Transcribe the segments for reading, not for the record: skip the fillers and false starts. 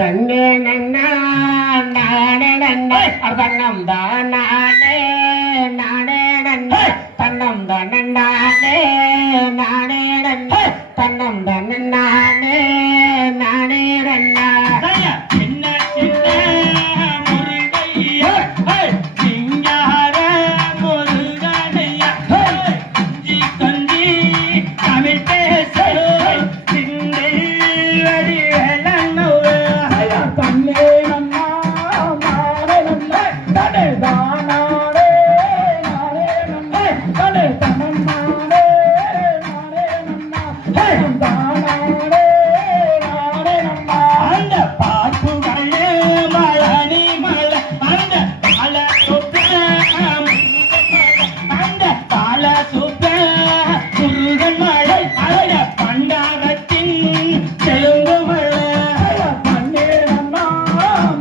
தன்னே நன்னா நானே நன்னே தன்னம் தான் நானே நானே நன்னே தன்னம் தான் நானே நானே நன்னே தன்னம் தான் நானே நானே நன்னா சின்ன சின்ன முருகையா சிங்கார முருகனையா கஞ்சி கஞ்சி தமிழ் பேச சிந்தை வரி வேலன்னுவே தன்னே நன்னா நானே நன்னே தனே தானானே நானே நன்னே தனே தனம் நானே நானே நன்னா தனம் தானானே நானே நன்னா அந்த பாட்டுகளே மழனி மழ அந்த பால சுத்த அந்த பால சுத்த முருகன் மழை அழக பண்டாரத்தின் தெலுங்கு மழை தன்னே நன்னா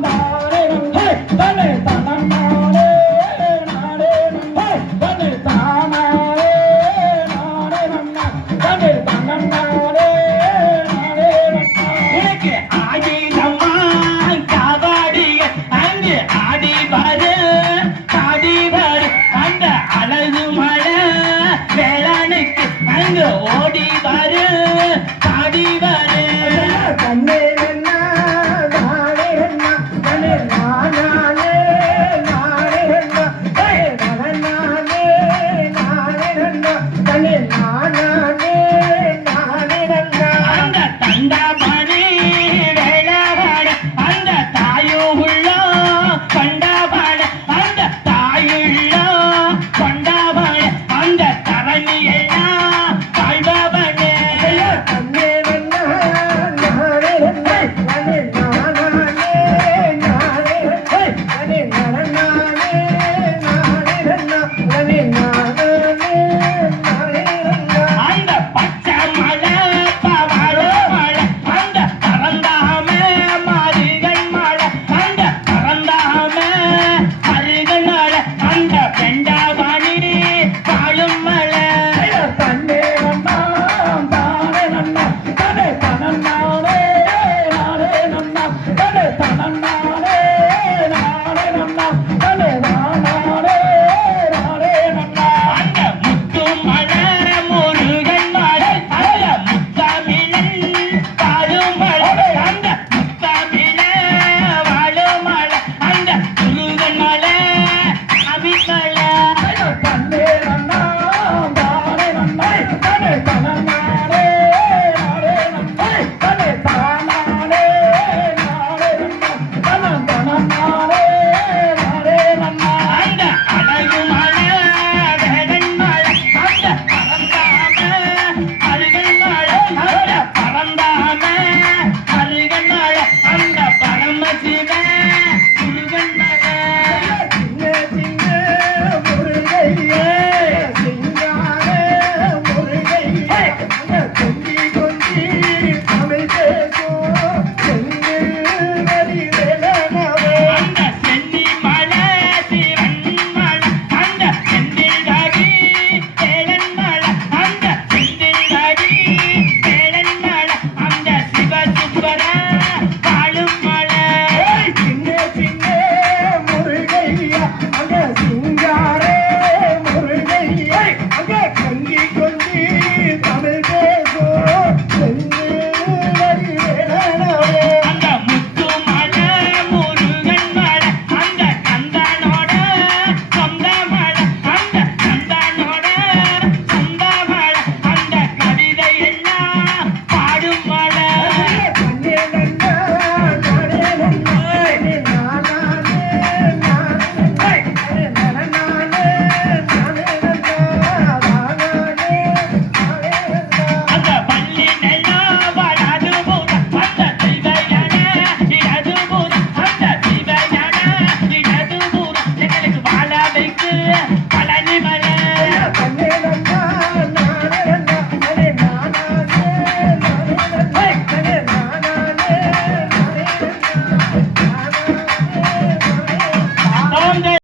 நானே நன்னே தனே தனம் நானே நானே நன்னே தனே தானானே நானே நன்னா தனே தனம் நானே நானே நன்னா எனக்கு ஆடி நம்மா காவாடிய அங்கு ஆடி பாரு பாடி பாரு அந்த அழகு மழை வேளாணுக்கு அங்கு ஓடி பாரு பாடி பாரு தன்னே நன்னா நானே நன்னா தனே நானே நானே நன்னா தனே நானே நானே நன்னா தனே